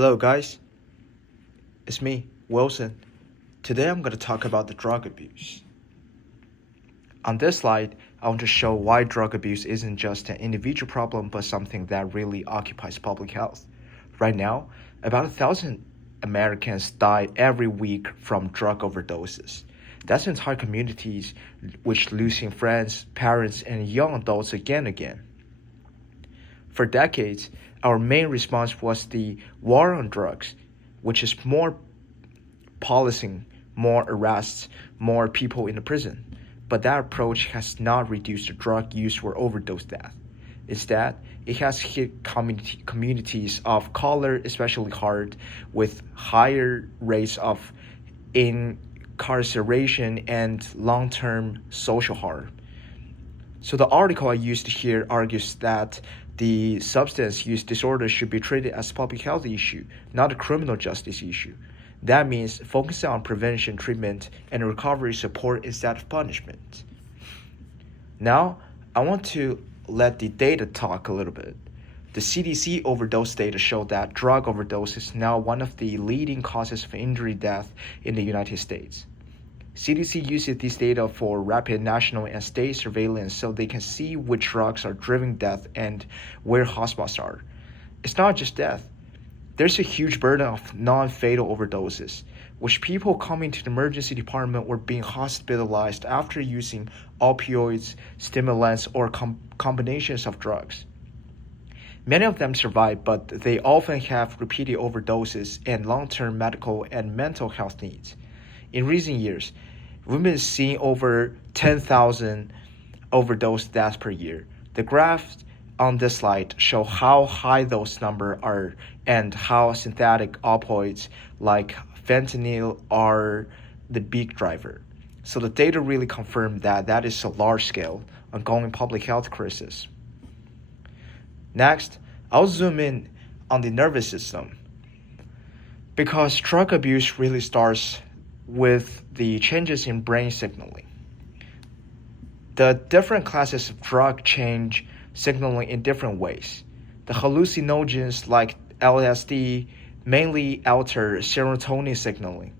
Hello, guys. It's me, Wilson. Today I'm going to talk about the drug abuse. On this slide, I want to show why drug abuse isn't just an individual problem but something that really occupies public health. Right now, about 1,000 Americans die every week from drug overdoses. That's entire communities which losing friends, parents, and young adults again and again. For decades, our main response was the war on drugs, which is more policing, more arrests, more people in the prison. But that approach has not reduced the drug use or overdose death. Instead, it has hit communities of color especially hard, with higher rates of incarceration and long-term social harm. So the article I used here argues that the substance use disorder should be treated as a public health issue, not a criminal justice issue. That means focusing on prevention, treatment, and recovery support instead of punishment. Now, I want to let the data talk a little bit. The CDC overdose data show that drug overdose is now one of the leading causes of injury death in the United States. CDC uses these data for rapid national and state surveillance so they can see which drugs are driving death and where hotspots are. It's not just death. There's a huge burden of non-fatal overdoses, which people coming to the emergency department or being hospitalized after using opioids, stimulants, or combinations of drugs. Many of them survive, but they often have repeated overdoses and long-term medical and mental health needs. In recent years, we've been seeing over 10,000 overdose deaths per year. The graphs on this slide show how high those numbers are and how synthetic opioids like fentanyl are the big driver. So the data really confirm that that is a large-scale, ongoing public health crisis. Next, I'll zoom in on the nervous system. Because drug abuse really starts with the changes in brain signaling. The different classes of drug change signaling in different ways. The hallucinogens like LSD mainly alter serotonin signaling.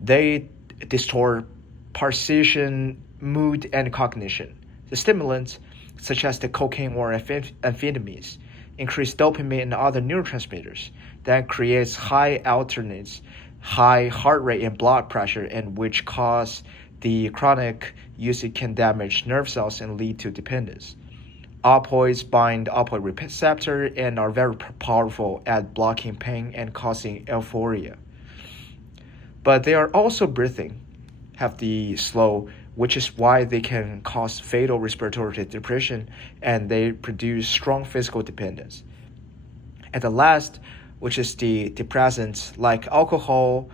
They distort perception, mood, and cognition. The stimulants, such as the cocaine or amphetamines, increase dopamine and other neurotransmitters. That creates high alternates, high heart rate and blood pressure, and which cause the chronic usage can damage nerve cells and lead to dependence. Opioids bind opioid receptor and are very powerful at blocking pain and causing euphoria. But they are also breathing, have the slow, which is why they can cause fatal respiratory depression, and they produce strong physical dependence. And the last, which is the depressants like alcohol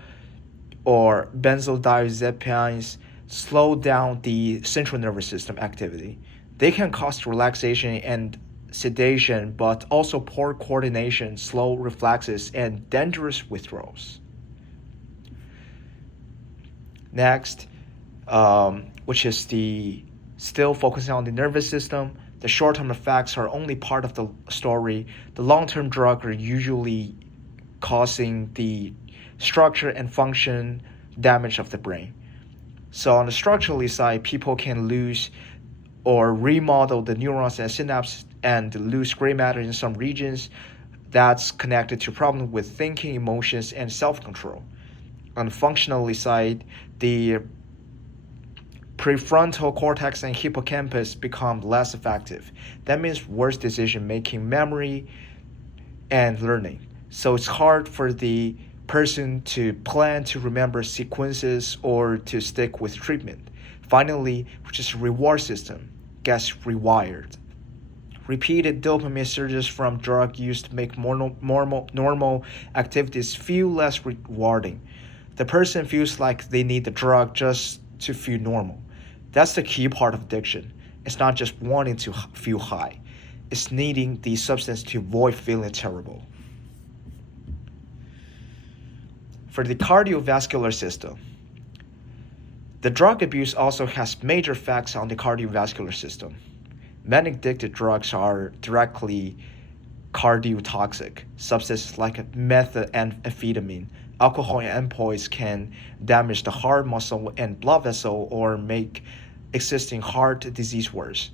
or benzodiazepines, slow down the central nervous system activity. They can cause relaxation and sedation, but also poor coordination, slow reflexes, and dangerous withdrawals. Next, which is the still focusing on the nervous system. The short-term effects are only part of the story. The long-term drugs are usually causing the structure and function damage of the brain. So on the structurally side, people can lose or remodel the neurons and synapses and lose gray matter in some regions. That's connected to problems with thinking, emotions, and self-control. On the functionally side, the prefrontal cortex and hippocampus become less effective. That means worse decision making, memory, and learning. So it's hard for the person to plan to remember sequences or to stick with treatment. Finally, which is reward system, gets rewired. Repeated dopamine surges from drug use to make normal activities feel less rewarding. The person feels like they need the drug just to feel normal. That's the key part of addiction. It's not just wanting to feel high. It's needing the substance to avoid feeling terrible. For the cardiovascular system, the drug abuse also has major effects on the cardiovascular system. Many addicted drugs are directly cardiotoxic. Substances like methamphetamine, alcohol, and opioids can damage the heart muscle and blood vessel or make existing heart disease worse,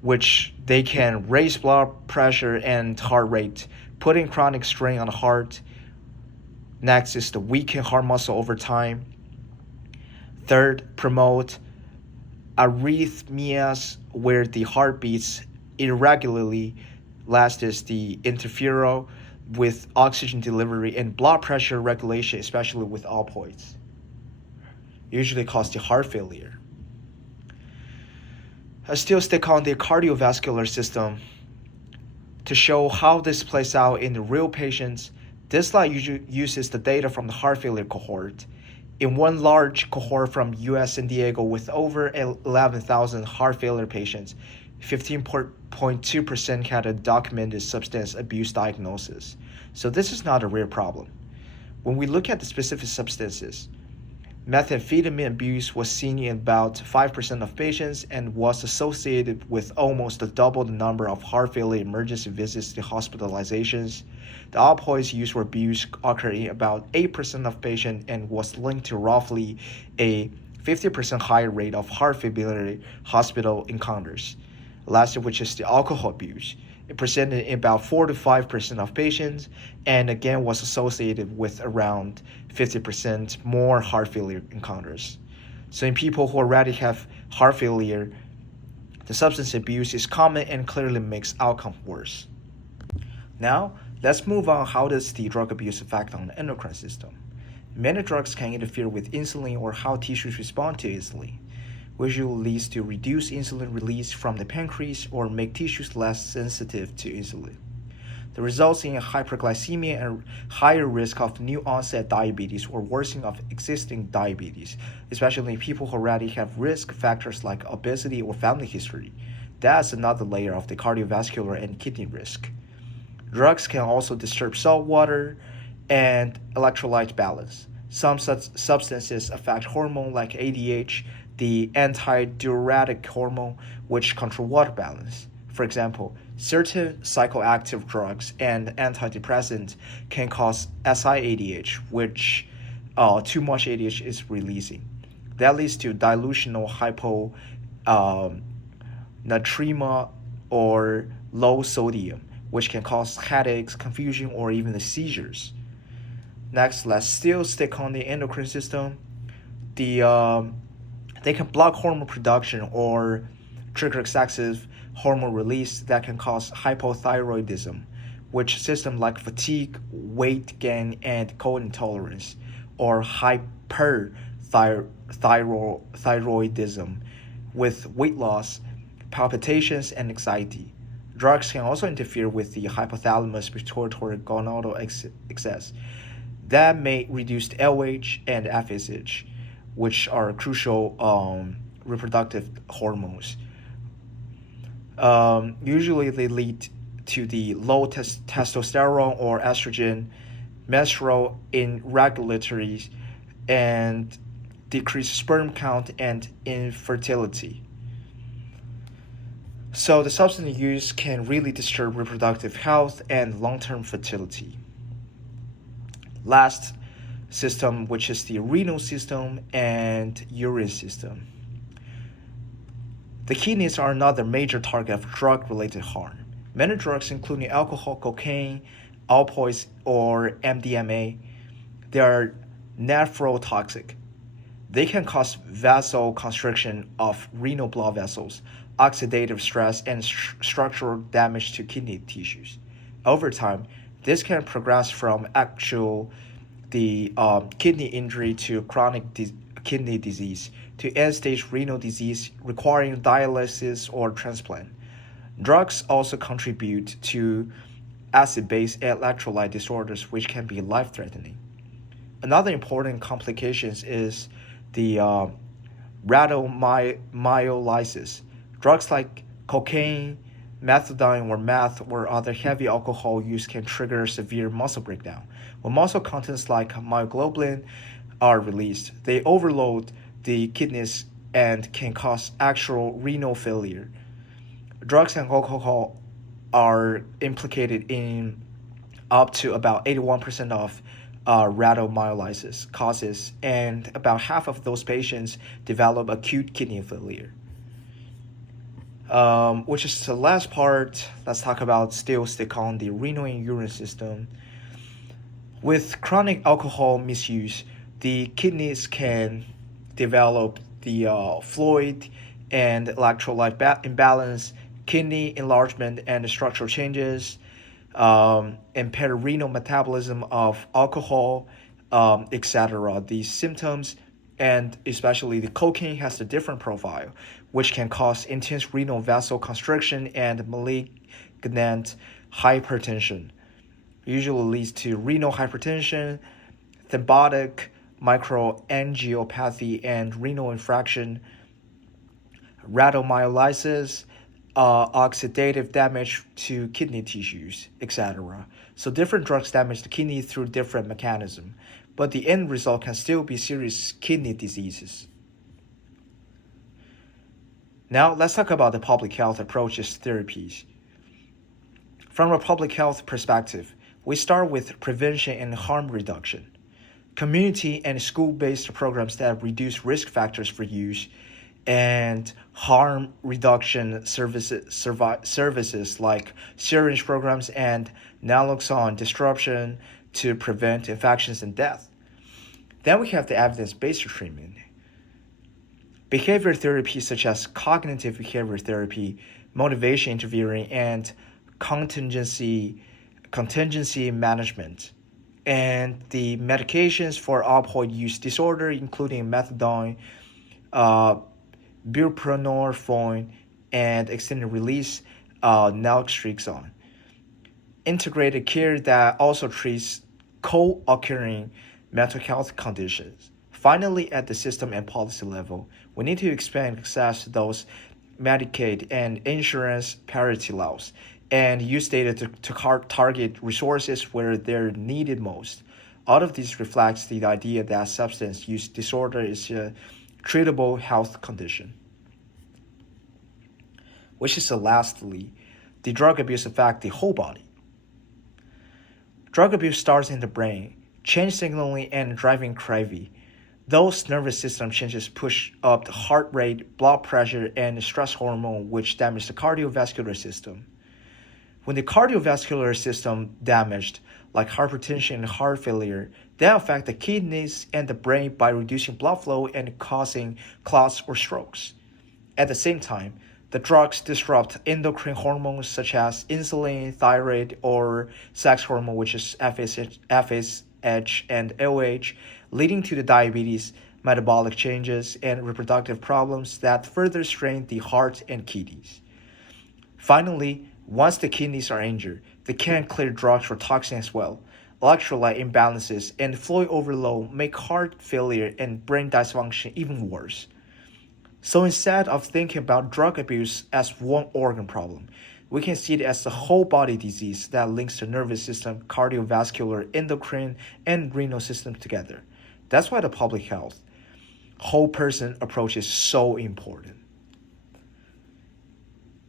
which they can raise blood pressure and heart rate, putting chronic strain on the heart. Next is the weaken heart muscle over time. Third, promote arrhythmias where the heart beats irregularly. Last is the interfere with oxygen delivery and blood pressure regulation, especially with opioids. Usually cause the heart failure. I still stick on the cardiovascular system to show how this plays out in the real patients. This slide uses the data from the heart failure cohort. In one large cohort from US San Diego with over 11,000 heart failure patients, 15.2% had a documented substance abuse diagnosis. So this is not a rare problem. When we look at the specific substances, methamphetamine abuse was seen in about 5% of patients and was associated with almost double the number of heart failure emergency visits to hospitalizations. The opioids used for abuse occurred in about 8% of patients and was linked to roughly a 50% higher rate of heart failure hospital encounters. Last, which is the alcohol abuse. It presented in about 4 to 5% of patients and again was associated with around 50% more heart failure encounters. So in people who already have heart failure, the substance abuse is common and clearly makes outcome worse. Now, let's move on. How does the drug abuse affect on the endocrine system? Many drugs can interfere with insulin or how tissues respond to insulin, which leads to reduced insulin release from the pancreas or make tissues less sensitive to insulin. This results in hyperglycemia and higher risk of new onset diabetes or worsening of existing diabetes, especially in people who already have risk factors like obesity or family history. That's another layer of the cardiovascular and kidney risk. Drugs can also disturb salt, water, and electrolyte balance. Some such substances affect hormone like ADH, the antidiuretic hormone, which control water balance. For example, certain psychoactive drugs and antidepressants can cause SIADH, which too much ADH is releasing. That leads to dilutional hyponatremia or low sodium, which can cause headaches, confusion, or even the seizures. Next, let's still stick on the endocrine system. They can block hormone production or trigger excessive hormone release that can cause hypothyroidism, which systems like fatigue, weight gain, and cold intolerance, or hyperthyroidism with weight loss, palpitations, and anxiety. Drugs can also interfere with the hypothalamus pituitary gonadal excess. That may reduce LH and FSH, which are crucial reproductive hormones. Usually they lead to the low testosterone or estrogen, menstrual irregularities, and decreased sperm count and infertility. So the substance use can really disturb reproductive health and long-term fertility. Last system, which is the renal system and urine system. The kidneys are another major target of drug-related harm. Many drugs, including alcohol, cocaine, opioids, or MDMA, they are nephrotoxic. They can cause vasoconstriction of renal blood vessels, oxidative stress, and structural damage to kidney tissues. Over time, this can progress from kidney injury to chronic kidney disease to end-stage renal disease requiring dialysis or transplant. Drugs also contribute to acid-base electrolyte disorders, which can be life-threatening. Another important complication is the rhabdomyolysis. Drugs like cocaine, methadone, or meth, or other heavy alcohol use can trigger severe muscle breakdown. When muscle contents like myoglobin are released, they overload the kidneys and can cause actual renal failure. Drugs and alcohol are implicated in up to about 81% of rhabdomyolysis causes, and about half of those patients develop acute kidney failure. Which is the last part. Let's talk about stick on the renal and urine system. With chronic alcohol misuse, the kidneys can develop the fluid and electrolyte imbalance, kidney enlargement and structural changes, impaired renal metabolism of alcohol, etc. These symptoms, and especially the cocaine, has a different profile, which can cause intense renal vessel constriction and malignant hypertension. Usually leads to renal hypertension, thrombotic microangiopathy, and renal infraction, rhabdomyolysis, oxidative damage to kidney tissues, etc. So different drugs damage the kidney through different mechanisms, but the end result can still be serious kidney diseases. Now let's talk about the public health approaches therapies. From a public health perspective, we start with prevention and harm reduction. Community and school-based programs that reduce risk factors for use, and harm reduction services like syringe programs and naloxone disruption to prevent infections and death. Then we have the evidence-based treatment. Behavior therapy such as cognitive behavior therapy, motivation interviewing, and contingency management. And the medications for opioid use disorder, including methadone, buprenorphine, and extended release naltrexone. Integrated care that also treats co-occurring mental health conditions. Finally, at the system and policy level, we need to expand access to those Medicaid and insurance parity laws, and use data to target resources where they're needed most. All of this reflects the idea that substance use disorder is a treatable health condition. Which is lastly, the drug abuse affects the whole body. Drug abuse starts in the brain, change signaling and driving craving. Those nervous system changes push up the heart rate, blood pressure, and stress hormone, which damage the cardiovascular system. When the cardiovascular system damaged, like hypertension and heart failure, they affect the kidneys and the brain by reducing blood flow and causing clots or strokes. At the same time, the drugs disrupt endocrine hormones such as insulin, thyroid, or sex hormone, which is FSH and LH, leading to the diabetes, metabolic changes, and reproductive problems that further strain the heart and kidneys. Finally, once the kidneys are injured, they can't clear drugs or toxins as well. Electrolyte imbalances and fluid overload make heart failure and brain dysfunction even worse. So instead of thinking about drug abuse as one organ problem, we can see it as a whole body disease that links the nervous system, cardiovascular, endocrine, and renal systems together. That's why the public health, whole person approach is so important.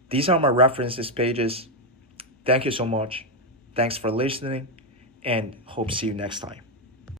These are my references pages. Thank you so much. Thanks for listening, and hope to see you next time.